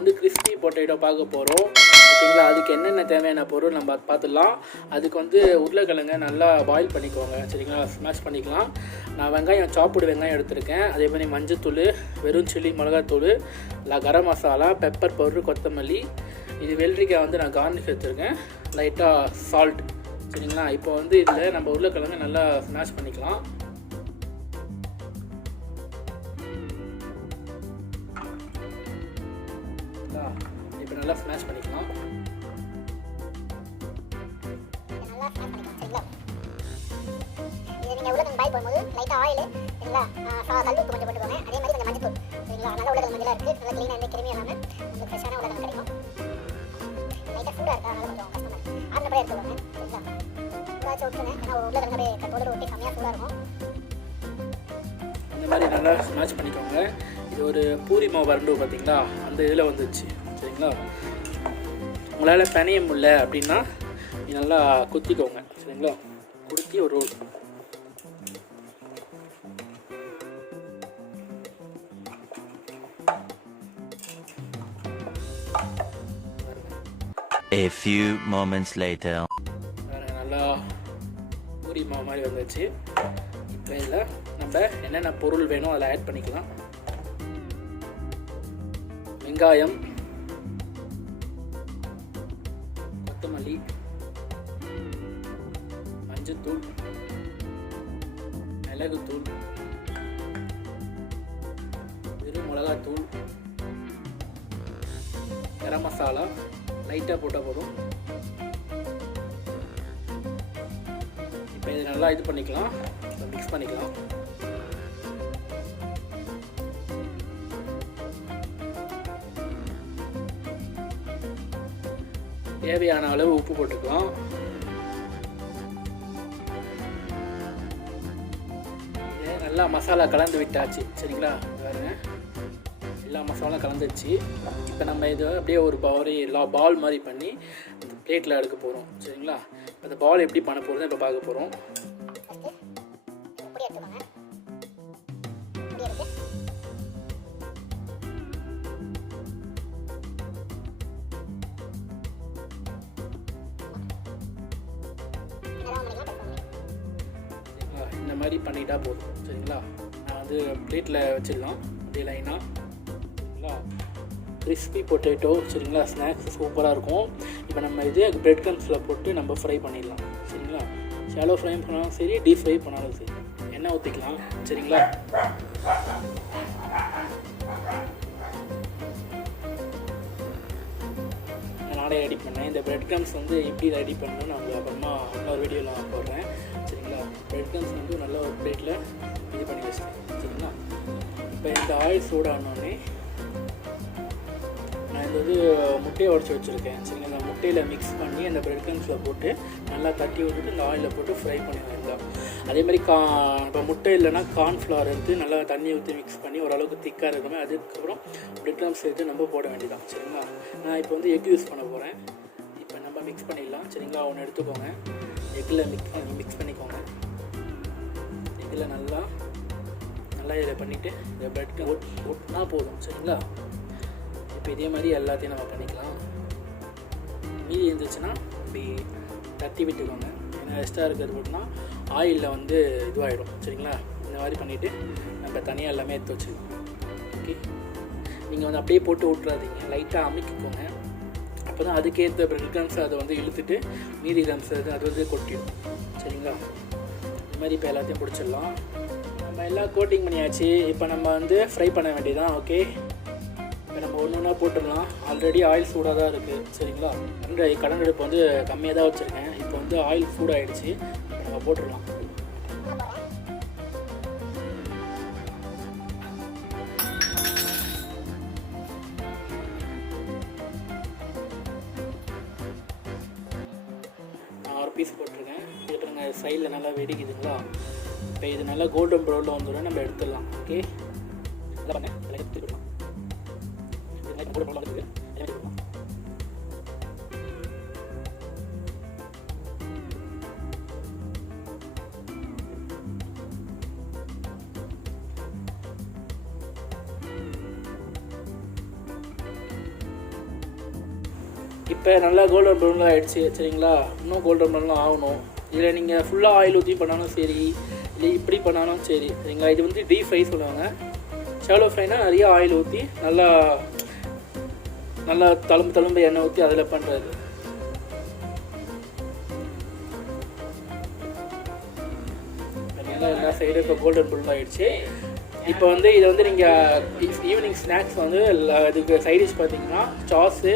வந்து crispy potato பார்க்க போகிறோம் ஓகேங்களா. அதுக்கு என்னென்ன தேவையான பொருள் நம்ம பார்த்துடலாம். அதுக்கு வந்து உருளைக்கிழங்க நல்லா பாயில் பண்ணிக்கோங்க சரிங்களா, ஸ்மாஷ் பண்ணிக்கலாம். நான் வெங்காயம் சாப்பிடு வெங்காயம் எடுத்திருக்கேன். அதே மாதிரி மஞ்சத்தூள், வெறும் சில்லி மிளகாத்தூள், கரம் மசாலா, பெப்பர் பவுடர், கொத்தமல்லி. இது வெள்ளரிக்காய் வந்து நான் கார்னிஷ் எடுத்திருக்கேன். லைட்டாக சால்ட் சரிங்களா. இப்போ வந்து இதில் நம்ம உருளைக்கிழங்க நல்லா ஸ்மாஷ் பண்ணிக்கலாம். இப்போ நல்லா ஸ்மாஷ் பண்ணிக்கலாம். இது நீங்கள் உருளைக்கிழங்கு பாயில் போடும்போது லைட்டாக ஆயில் சரிங்களா, கல் உப்பு கொஞ்சம் போட்டுக்கோங்க. அதே மாதிரி கொஞ்சம் மஞ்சள் சரிங்களா. நல்ல உருளைக்கிழங்கு மஞ்சளாக இருக்குது, நல்லா க்ளீனாக எந்த கிருமி இல்லாமல் உங்களுக்கு ஃப்ரெஷ்ஷான உருளைக்கிழங்கு கிடைக்கும். லைட்டாக சூடாக இருக்கா, அதனால கொஞ்சம் கஷ்டமாக இருக்குது. ஆறுனப்படியே எடுத்துக்கோங்க சரிங்களா. சூடாச்சு விட்டுருங்க, ஏன்னா உருளைக்கிழங்கு அப்படியே தோலோடு ஒட்டி கம்மியாக சூடாக இருக்கும். இந்த மாதிரி நல்லா ஸ்மாஷ் பண்ணிக்கோங்க. இது ஒரு பூரி மாவு வரண்டு பார்த்தீங்களா, அந்த இதில் வந்துச்சு சரிங்களா. உங்களால் தனிய முடியல அப்படின்னா நீ நல்லா குத்திக்கோங்க சரிங்களா. குத்தி ஒரு role A few moments later. நல்லா பூரி மாவு மாதிரி வந்துச்சு. இப்போ இதில் நம்ம என்னென்ன பொருள் வேணும் அதில் ஆட் பண்ணிக்கலாம். வெங்காயம், கொத்தமல்லி, மஞ்சத்தூள், மிளகுத்தூள், வெறும் மிளகாத்தூள், கரம் மசாலா லைட்டாக போட்டால் போதும். இப்போ இது நல்லா இது பண்ணிக்கலாம், மிக்ஸ் பண்ணிக்கலாம். தேவையான அளவு உப்பு போட்டுக்கலாம். நல்லா மசாலா கலந்து விட்டாச்சு சரிங்களா. பாருங்க எல்லா மசாலாவும் கலந்துச்சு. இப்போ நம்ம இதை அப்படியே ஒரு பால் மாதிரி பண்ணி இந்த பிளேட்டில் எடுக்க போகிறோம் சரிங்களா. அந்த பால் எப்படி பண்ண போகிறோம் இப்போ பார்க்க போகிறோம். இந்த மாதிரி பண்ணிட்டா போதும் சரிங்களா. நான் வந்து பிளேட்டில் வச்சிடலாம் அப்படியே லைனாக சரிங்களா. கிறிஸ்பி பொட்டேட்டோ சரிங்களா, ஸ்நாக்ஸ் சூப்பராக இருக்கும். இப்போ நம்ம இது பிரெட் க்ரம்ஸில் போட்டு நம்ம ஃப்ரை பண்ணிடலாம் சரிங்களா. ஷாலோ ஃப்ரை பண்ணாலும் சரி, டீப் ஃப்ரை பண்ணாலும் சரி. எண்ணெய் ஊற்றிக்கலாம் சரிங்களா. நானே ரெடி பண்ணேன். இந்த பிரெட் க்ரம்ஸ் வந்து எப்படி ரெடி பண்ணணும்னு நான் அப்புறமா இன்னொரு வீடியோவில் நான் போடுறேன் சரிங்களா. பிரெட் க்ரம்ஸ் வந்து நல்ல ஒரு பிளேட்டில் இது பண்ணி வச்சுருக்கேன் சரிங்களா. இப்போ இந்த ஆயில் சூடானோடனே நான் இந்த இது முட்டையை உடச்சி வச்சுருக்கேன் சரிங்களா. அந்த முட்டையில் மிக்ஸ் பண்ணி அந்த பிரெட் க்ரம்ஸில் போட்டு நல்லா தட்டி விட்டுட்டு இந்த ஆயிலில் போட்டு ஃப்ரை பண்ணிடுவேன். அதே மாதிரி இப்போ முட்டை இல்லைன்னா கார்ன்ஃப்ளவர் எடுத்து நல்லா தண்ணி ஊற்றி மிக்ஸ் பண்ணி ஓரளவுக்கு திக்காக இருக்குமே. அதுக்கப்புறம் பிரெட் க்ரம்ஸ் எடுத்து நம்ம போட வேண்டியதான் சரிங்களா. நான் இப்போ வந்து எக் யூஸ் பண்ண போகிறேன். இப்போ நம்ம மிக்ஸ் பண்ணிடலாம் சரிங்களா. ஒன்று எடுத்துக்கோங்க, எக்கில் மிக்ஸ் பண்ணிக்கோங்க. எக்கில் நல்லா இதை பண்ணிவிட்டு இந்த பிரெட் ஒட்டினா போதும் சரிங்களா. இப்போ இதே மாதிரி எல்லாத்தையும் நம்ம பண்ணிக்கலாம். மீதி இருந்துச்சுன்னா இப்படி தட்டி விட்டுக்கோங்க. ஏன்னா எக்ஸ்ட்ரா இருக்கிறது போட்டுனா ஆயிலில் வந்து இதுவாகிடும் சரிங்களா. இந்த மாதிரி பண்ணிவிட்டு நம்ம தனியாக எல்லாமே எடுத்து வச்சுக்கோங்க. ஓகே, நீங்கள் வந்து அப்படியே போட்டு விட்றாதீங்க, லைட்டாக அமுக்கிக்கோங்க. அப்போ தான் அதுக்கேற்ற பிரெட் க்ரம்ஸ் அதை வந்து இழுத்துட்டு மீதி க்ரம்ஸ் அது வந்து கொட்டிடும் சரிங்களா. இந்த மாதிரி இப்போ எல்லாத்தையும் பிடிச்சிடலாம். நம்ம எல்லாம் கோட்டிங் பண்ணியாச்சு. இப்போ நம்ம வந்து ஃப்ரை பண்ண வேண்டியதான். ஓகே, இப்போ நம்ம ஒன்று ஒன்றா போட்டுடலாம். ஆல்ரெடி ஆயில் சூடாக தான் இருக்குது சரிங்களா. கடன் அடுப்பு வந்து கம்மியாக தான் வச்சுருக்கேன். இப்போ வந்து ஆயில் சூடாகிடுச்சு. இப்போ நம்ம போட்டுடலாம். நான் ஒரு பீஸ் போட்டிருக்கேன். போட்டுருங்க. சைடில் நல்லா வெடிக்குதுங்களா. இப்போ இது நல்லா கோல்டன் ப்ரௌனில் வந்துடும், நம்ம எடுத்துடலாம். ஓகே, நல்லா பண்ணேன். எடுத்துக்கலாம். கோல்டன் ப்ரௌனில் வந்துருக்கு. இப்போ நல்லா கோல்டன் ப்ரௌனில் ஆகிடுச்சு சரிங்களா. இன்னும் கோல்டன் ப்ரௌன்லாம் ஆகணும். இதில் நீங்கள் ஃபுல்லாக ஆயில் ஊற்றி பண்ணாலும் சரி, இல்லை இப்படி பண்ணாலும் சரி சரிங்களா. இது வந்து டீப் ஃப்ரை சொல்லுவாங்க. ஷாலோ ஃப்ரைனா நிறைய ஆயில் ஊற்றி நல்லா தழும்பு எண்ணெய் ஊற்றி அதில் பண்ணுறது. எல்லா சைடும் இப்போ கோல்டன் ப்ரௌன் ஆகிடுச்சு. இப்போ வந்து இதை வந்து நீங்கள் ஈவினிங் ஸ்நாக்ஸ் வந்து இதுக்கு சைடிஷ் பார்த்தீங்கன்னா சாஸு,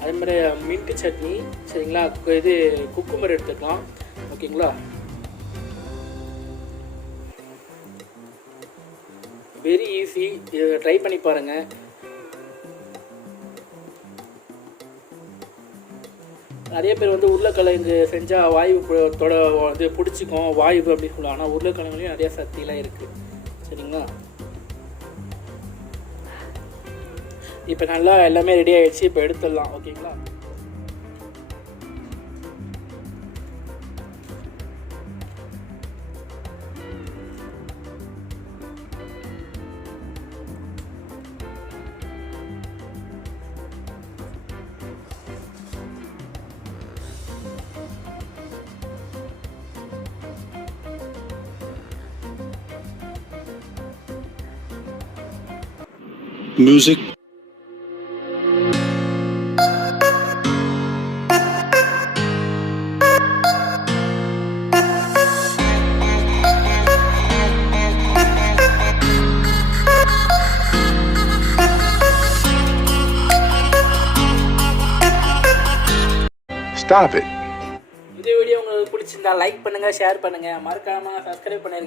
அதேமாதிரி மின்ட்டு சட்னி சரிங்களா, இது குக்கும்பர் எடுத்துக்கலாம் ஓகேங்களா. வெரி ஈஸி, இதை ட்ரை பண்ணி பாருங்கள். நிறைய பேர் வந்து உருளைக்கிழங்கு செஞ்சால் வாயு இது பிடிச்சிக்கும் வாயு அப்படின்னு சொல்லுவாங்க. ஆனால் உருளைக்கிழங்குலையும் நிறையா சக்தியெலாம் இருக்குது சரிங்களா. இப்போ நல்லா எல்லாமே ரெடி ஆகிடுச்சு. இப்போ எடுத்துடலாம் ஓகேங்களா. Music. Stop it. இந்த வீடியோ உங்களுக்கு பிடிச்சிருந்தா லைக் பண்ணுங்கள், ஷேர் பண்ணுங்கள், மறக்காமல் சப்ஸ்கிரைப் பண்ணிருங்க.